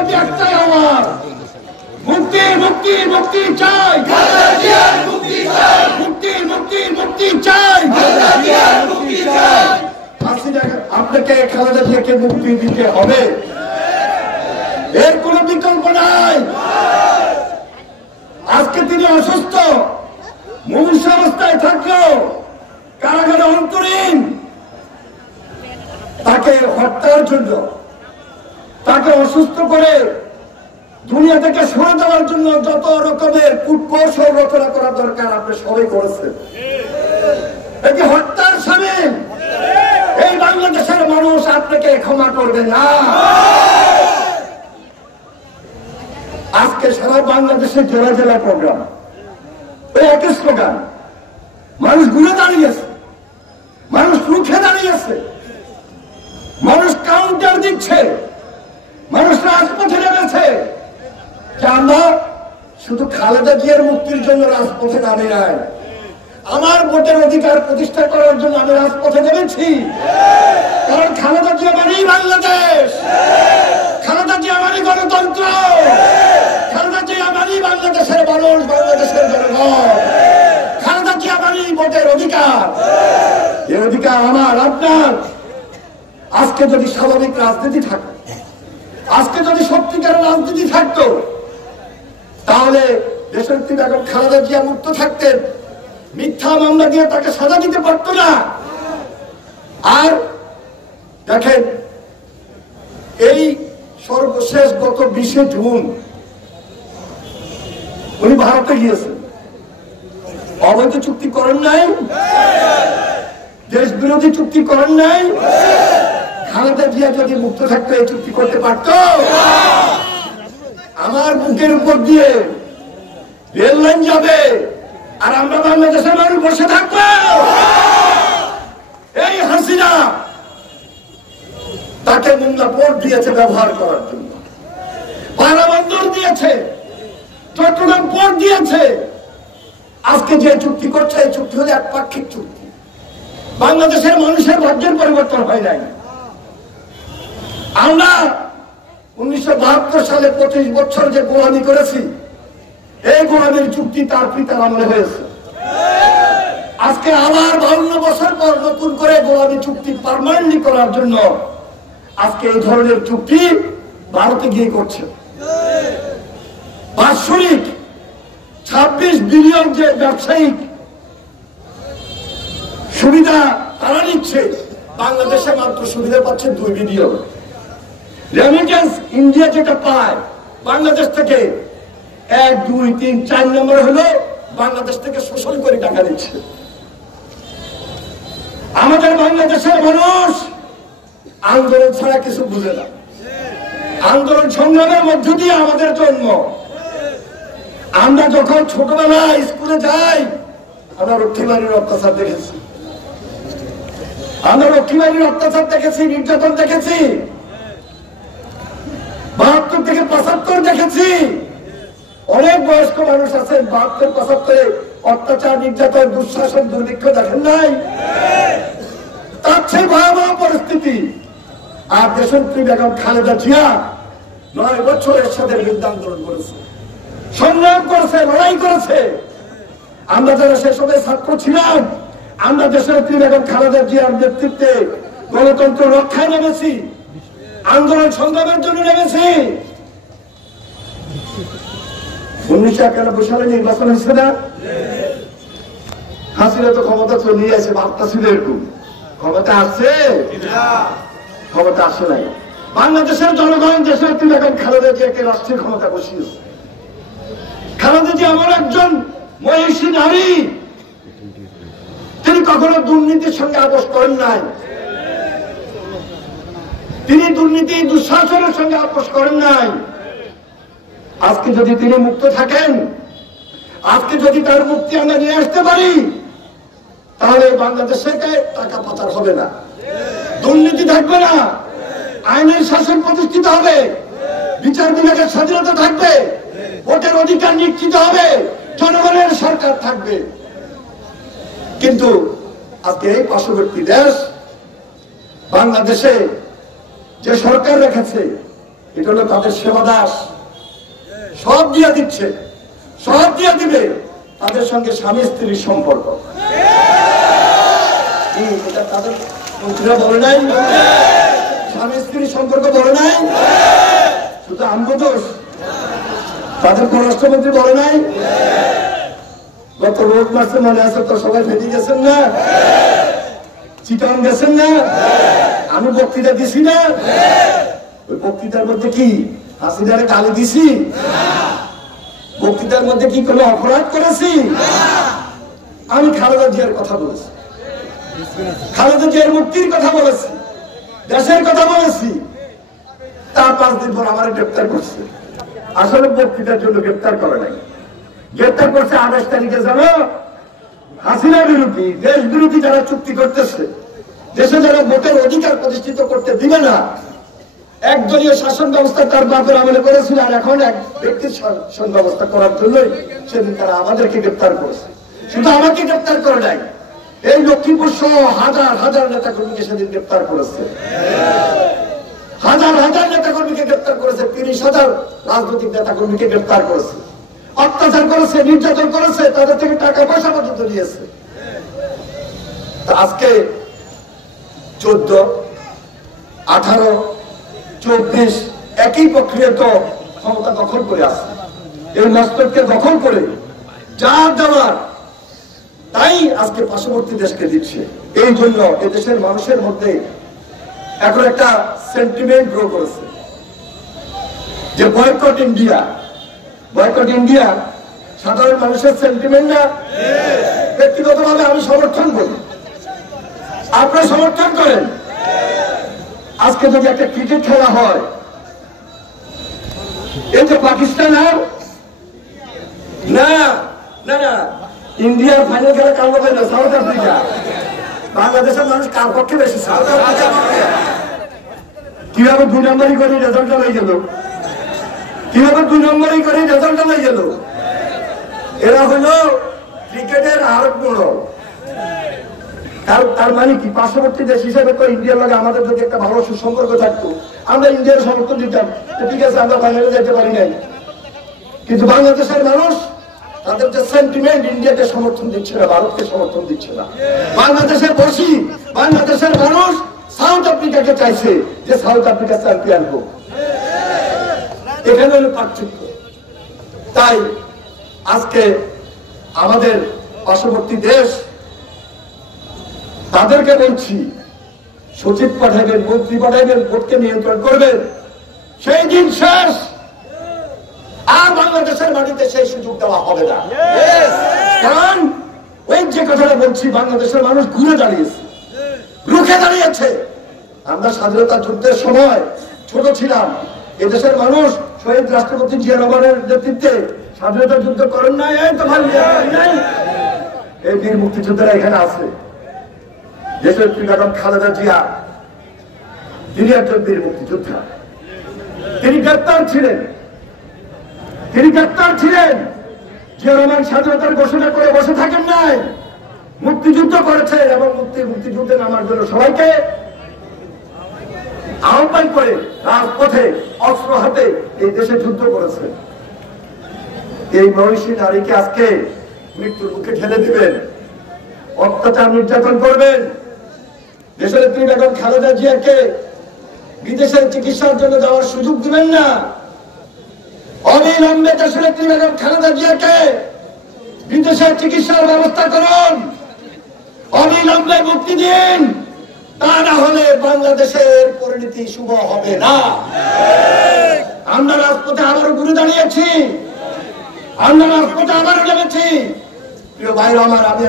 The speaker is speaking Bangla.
প্রতি একটাই আওয়াজ, মুক্তি মুক্তি মুক্তি চাই, মুক্তি মুক্তি মুক্তি চাই। আপনাকে খালেদা জিয়াকে মুক্তি দিতে হবে, এর কোন বিকল্প নাই। আজকে তিনি অসুস্থ, মুমূর্ষু অবস্থায় থাকলেও কারাগারে অন্তরীণ, তাকে হত্যার জন্য, তাকে অসুস্থ করে দুনিয়া থেকে সরে দেওয়ার জন্য যত রকমের কূটকৌশল রচনা করা দরকার আপনি সবাই করেছেন। এটি হত্যার সামিল। এই বাংলাদেশের মানুষ আপনাকে ক্ষমা করবে না। আজকে সারা বাংলাদেশে জেলা জেলা প্রোগ্রাম, ওই একই স্লোগান, মানুষ ঘুরে দাঁড়িয়েছে, মানুষ রুখে দাঁড়িয়েছে, মানুষ কাউন্টার দিচ্ছে, মানুষ রাজপথে নেমেছে। আমরা শুধু খালেদা জিয়ার মুক্তির জন্য রাজপথে নামে নাই, আমার ভোটের অধিকার প্রতিষ্ঠা করার জন্য আমি রাজপথে নেমেছি। কারণ খালেদা জিয়া মানেই বাংলাদেশ, খালেদা জিয়া মানে গণতন্ত্র, খালেদা জিয়া মানেই বাংলাদেশের মানুষ, বাংলাদেশের জনগণ, খালেদা জিয়া মানেই ভোটের অধিকার। এই অধিকার আমার আপনার। আজকে যদি স্বাভাবিক রাজনীতি থাকতো, আজকে যদি সত্যিকারের রাজনীতি থাকতো, তাহলে দেশনেত্রী বেগম খালেদা জিয়া মুক্ত থাকতেন, মিথ্যা মামলা দিয়ে তাকে সাজা দিতে পারত না। আর দেখেন, এই সর্বশেষ গত 20শে জুন উনি ভারতে গিয়েছেন, অবৈধ চুক্তি করেন নাই, দেশ বিরোধী চুক্তি করেন নাই। খালেদা জিয়া যদি মুক্ত থাকতো এই চুক্তি করতে পারত? আমার বুকের উপর দিয়ে রেল লাইন যাবে আর আমরা বাংলাদেশের মানুষ বসে থাকবো? এই হাসিনা তাকে মোংলা পোর্ট দিয়েছে ব্যবহার করার জন্য, পায়রা বন্দর দিয়েছে, চট্টগ্রাম পোর্ট দিয়েছে। আজকে যে চুক্তি করছে এই চুক্তি হলো একপাক্ষিক চুক্তি। বাংলাদেশের মানুষের ভাগ্যের পরিবর্তন হয় নাই। আমরা 1972 সালে 25 বছর যে গোলামি করেছি, এই গোলামির চুক্তি তার পিতার আমলে হয়েছে। আজকে আবার 52 বছর পর নতুন করে গোলামি চুক্তি পার্মানেন্টলি করার জন্য আজকে এই ধরনের চুক্তি ভারতে গিয়ে করছে। বাৎসরিক 26 বিলিয়ন যে ব্যবসায়িক সুবিধা তারা নিচ্ছে, বাংলাদেশে মাত্র সুবিধা পাচ্ছে 2 বিলিয়ন। রেমিটেন্স ইন্ডিয়া যেটা পায় বাংলাদেশ থেকে 1, 2, 3, 4 নম্বর হলো বাংলাদেশ থেকে শোষণ করে টাকা দিচ্ছে। আমাদের বাংলাদেশের মানুষ আন্দোলন ছাড়া কিছু বুঝে না। আন্দোলন সংগ্রামের মধ্য দিয়ে আমাদের জন্ম। আমরা যখন ছোটবেলায় স্কুলে যাই, আমরা রক্ষীবাড়ির অত্যাচার দেখেছি, আমরা রক্ষীবাড়ির অত্যাচার দেখেছি, নির্যাতন দেখেছি, 72 থেকে 75 দেখেছি। অনেক বয়স্ক মানুষ আছেন 72, 75 অত্যাচার, নির্যাতন, দুঃশাসন, দুর্ভিক্ষ দেখেন নাই? তার চেয়ে ভয়াবহ পরিস্থিতি। আর দেশনেত্রী বেগম খালেদা জিয়া 9 বছর এর সাথে বিরুদ্ধে আন্দোলন করেছে, সংগ্রাম করেছে, লড়াই করেছে। আমরা যারা সে সময় ছাত্র ছিলাম, আমরা দেশনেত্রী বেগম খালেদা জিয়ার নেতৃত্বে গণতন্ত্র রক্ষায় নেমেছি, আন্দোলন সংগ্রামের জন্য নেমেছি। 1991 সালে নির্বাচন হয়েছে না? হাসিনা তো ক্ষমতা চলিয়ে আছে, বার্তা ছিল এরকম। ক্ষমতা আসছে? ক্ষমতা আসে নাই। বাংলাদেশের জনগণ দেশনেত্রী বেগম খালেদা জিয়াকে রাষ্ট্রীয় ক্ষমতা বসিয়েছে। খালেদা জিয়া এমন একজন মহিষী নারী, তিনি কখনো দুর্নীতির সঙ্গে আপোষ করেন নাই, তিনি দুর্নীতি দুঃশাসনের সঙ্গে আপোষ করেন নাই। আজকে যদি তিনি মুক্ত থাকেন, আজকে যদি তার মুক্তি আমরা নিয়ে আসতে পারি, তাহলে বাংলাদেশে টাকা পাচার হবে না, দুর্নীতি থাকবে না, আইনের শাসন প্রতিষ্ঠিত হবে, বিচার বিভাগের স্বাধীনতা থাকবে, ভোটের অধিকার নিশ্চিত হবে, জনগণের সরকার থাকবে। কিন্তু আজকে এই পার্শ্ববর্তী দেশ বাংলাদেশে যে সরকার রেখেছে, এটা হলো তাদের সেবা দাস, সব দিয়ে দিচ্ছে, সব দিয়ে দিবে। তাদের সঙ্গে স্বামী স্ত্রীর সম্পর্ক, এটা তাদের মন্ত্রীরা বলে নাই, স্বামী স্ত্রীর সম্পর্ক বলে নাই, শুধু আমগো দোষ, তাদের পররাষ্ট্রমন্ত্রী বলে নাই। গত রোড মাসে মনে আছে তো, সবাই ফেটে গেছেন না, চিটন গেছেন না, আমি বক্তৃতা দিছি না, ওই বক্তৃতার মধ্যে কি হাসিনারে গালি দিছি? বক্তৃতার মধ্যে কি কোনো অপরাধ করেছি? আমি খালেদা জিয়ার কথা বলেছি, খালেদা জিয়ার মুক্তির কথা বলেছি, দেশের কথা বলেছি। তার 5 দিন পর আমার গ্রেপ্তার করছে। আসলে বক্তৃতার জন্য গ্রেপ্তার করে নাই, গ্রেপ্তার করছে 28 তারিখে। জানো, হাসিনা বিরোধী, দেশ বিরোধী যারা চুক্তি করতেছে, দেশে যারা ভোটের অধিকার প্রতিষ্ঠিত করতে দিবে না, একদলীয় শাসন ব্যবস্থা তার বাপের আমলে করেছিল, আর এখন এক ব্যক্তির শাসন ব্যবস্থা করার জন্যই সেদিন তারা আমাদেরকে গ্রেপ্তার করেছে। শুধু আমাকে গ্রেপ্তার করে নাই, এই লক্ষ্মীপুর সহ হাজার হাজার নেতা কর্মীকে সেদিন গ্রেপ্তার করেছে, হাজার হাজার নেতা কর্মীকে গ্রেপ্তার করেছে, 30,000 রাজনৈতিক নেতা কর্মীকে গ্রেপ্তার করেছে, অত্যাচার করেছে, নির্যাতন করেছে, তাদের থেকে টাকা পয়সা পর্যন্ত নিয়েছে। আজকে 14, 18, 24 একই প্রক্রিয়া তো ক্ষমতা দখল করে আছে। এই মস্তককে দখল করে যা দেওয়ার তাই আজকে পার্শ্ববর্তী দেশকে দিচ্ছে। এই জন্য এদেশের মানুষের মধ্যে এখন একটা সেন্টিমেন্ট গ্রো করেছে যে বয়কট ইন্ডিয়া, বয়কট ইন্ডিয়া সাধারণ মানুষের সেন্টিমেন্ট না? ব্যক্তিগতভাবে আমি সমর্থন করি, আপনারা সমর্থন করেন। আজকে যদি একটা ক্রিকেট খেলা হয়, এই যে পাকিস্তান আর না না না ইন্ডিয়ার ফাইনাল খেলা কার হবে না? South Africa. বাংলাদেশের মানুষ কার পক্ষে বেশি? South Africa. কিভাবে 2 নম্বরই করে রেজাল্ট হয়ে গেল? কিভাবে 2 নম্বরই করে রেজাল্ট হয়ে গেল? এরা হলো ক্রিকেটের আর বড়। তার মানে কি, পার্শ্ববর্তী দেশ হিসেবে তো ইন্ডিয়ার লাগে আমাদের যদি একটা ভালো সুসম্পর্ক থাকতো, আমরা ইন্ডিয়ার সমর্থন দিতাম। ঠিক আছে, আমরা ফাইনালে যেতে পারি নাই, কিন্তু বাংলাদেশের মানুষ তাদের যে সেন্টিমেন্ট, ইন্ডিয়াকে সমর্থন দিচ্ছে না, ভারতকে সমর্থন দিচ্ছে না। বাংলাদেশে বসি বাংলাদেশের মানুষ সাউথ আফ্রিকাকে চাইছে যে সাউথ আফ্রিকা চ্যাম্পিয়ন হোক। এখানে হলো পার্থক্য। তাই আজকে আমাদের পার্শ্ববর্তী দেশ, তাদেরকে বলছি, সচিব পাঠাবেন, মন্ত্রী পাঠাবেন, ভোটকে নিয়ন্ত্রণ করবেন। সেই দিন শেষ, আর বাংলাদেশের মাটিতে সেই সুযোগ দেওয়া হবে না। কারণ ওই যে কথাটা বলছি, বাংলাদেশের মানুষ ঘুরে দাঁড়িয়েছে, রুখে দাঁড়িয়েছে। আমরা স্বাধীনতা যুদ্ধের সময় ছোট ছিলাম, এদেশের মানুষ শহীদ রাষ্ট্রপতি জিয়া রহমানের নেতৃত্বে স্বাধীনতা যুদ্ধ করেন নাই। এই বীর মুক্তিযোদ্ধারা এখানে আছে। দেশের বেগম খালেদা জিয়া, তিনি একজন বীর মুক্তিযোদ্ধা। তিনি গ্রেপ্তার ছিলেন, তিনি গ্রেপ্তার ছিলেন। জিয়া রহমান স্বাধীনতার ঘোষণা করে বসে থাকেন নাই, মুক্তিযুদ্ধ করেছেন এবং মুক্তিযুদ্ধে নামার জন্য সবাইকে আহ্বান করে রাজপথে অস্ত্র হাতে এই দেশে যুদ্ধ করেছে। এই মহিষী নারীকে আজকে মৃত্যুর মুখে ঠেলে দিবেন, অত্যাচার নির্যাতন করবেন। দেশের বেগম খালেদা জিয়াকে বিদেশে চিকিৎসার জন্য যাওয়ার সুযোগ দিবেন না। অবিলম্বে দেশের বেগম খালেদা জিয়াকে বিদেশে চিকিৎসার ব্যবস্থা করুন, অবিলম্বে মুক্তি দিন। তা না হলে বাংলাদেশের পরিণতি শুভ হবে না। আমরা রাজপথে আবারও ঘুরে দাঁড়িয়েছি, আমরা রাজপথে আবারও নেমেছি। প্রিয় ভাইরা আমার, আমি